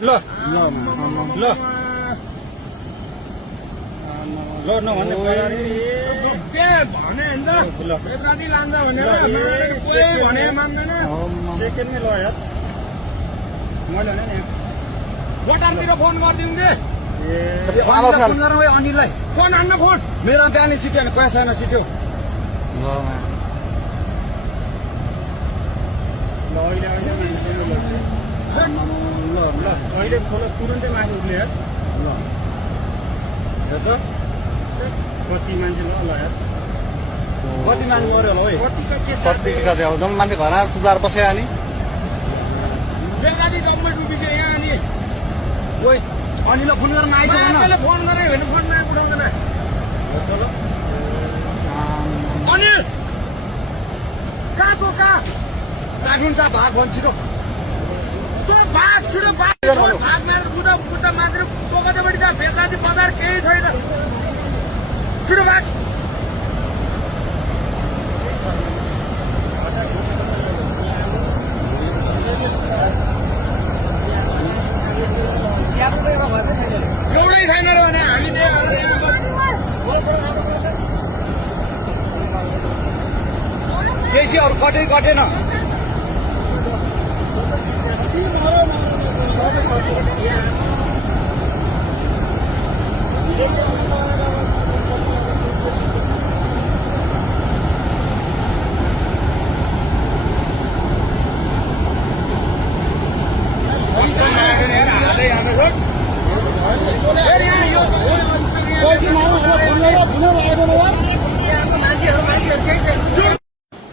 ल ल ल नभन्ने भने राति लान्छ भनेर भने मान्दैन सेकेन्डमै ल यार मैले भने नि बटारतिर फोन गरिदिउँ दे फोन गरौँ है अनिललाई फोन हान्न फोन मेरो बिहानै सिट्यो भने पैसा छैन सिट्यो ल अहिले अहिले खोला तुरन्तै माथि उठ्ने यार कति मान्छे ल यार कति मान्छे मऱ्यो होला है कतिको के कति कति अब जम्मा मान्छे घरमा सुधार बस्यो अनि बेलुका जम्मै डुबिसक्यो यहाँ अनि ओइ अनिललाई फोन गर्न आइज मान्छेले फोन गरे भने फोनमा उठाउँदैन अनिल कहाँको कहाँ काठुन चा भाग भन्छ छिटो तँ भाग छिटो भाग भाग मारेर बुद्ध मान्छेले चोकतापट्टि जा बेलुका बजार केही छैन छिटो भाग एउटै छैन र भने हामी बेसी अरू कटै कटेन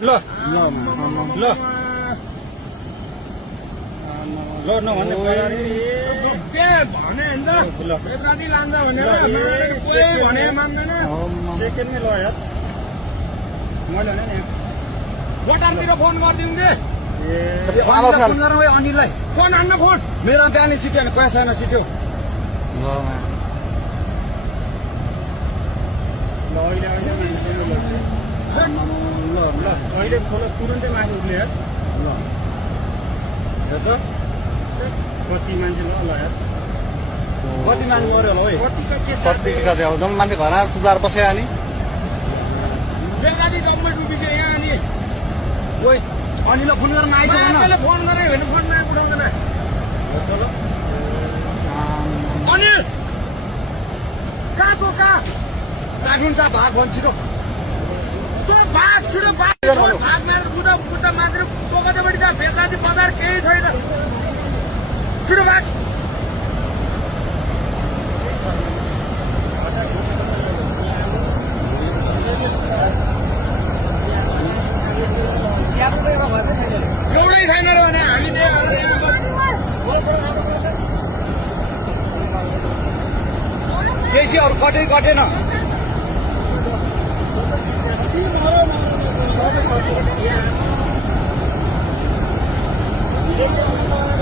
ल ल ल नभन्ने भने राति लान्छ भनेर भने मान्दैन सेकेन्डमै ल यार मैले भने नि बटारतिर फोन गरिदिउँ दे फोन गरौँ है अनिललाई फोन हान्न फोन मेरो बिहानै सिट्यो भने पैसा छैन सिट्यो ल अहिले अहिले खोला तुरन्तै माथि उठ्ने यार कति मान्छे ल यार कति मान्छे मऱ्यो होला है कतिको के कति कति अब जम्मा मान्छे घरमा सुधार बस्यो अनि बेलुका जम्मै डुबिसक्यो यहाँ अनि ओइ अनिललाई फोन गर्न आइज मान्छेले फोन गरे भने फोनमा उठाउँदैन अनिल कहाँको कहाँ काठुन चा भाग भन्छ छिटो तँ भाग छिटो भाग भाग मारेर बुद्ध मान्छेले चोकतापट्टि जा बेलुका बजार केही छैन छिटो भाग एउटै छैन र भने हामी बेसी अरू कटै कटेन Yeah.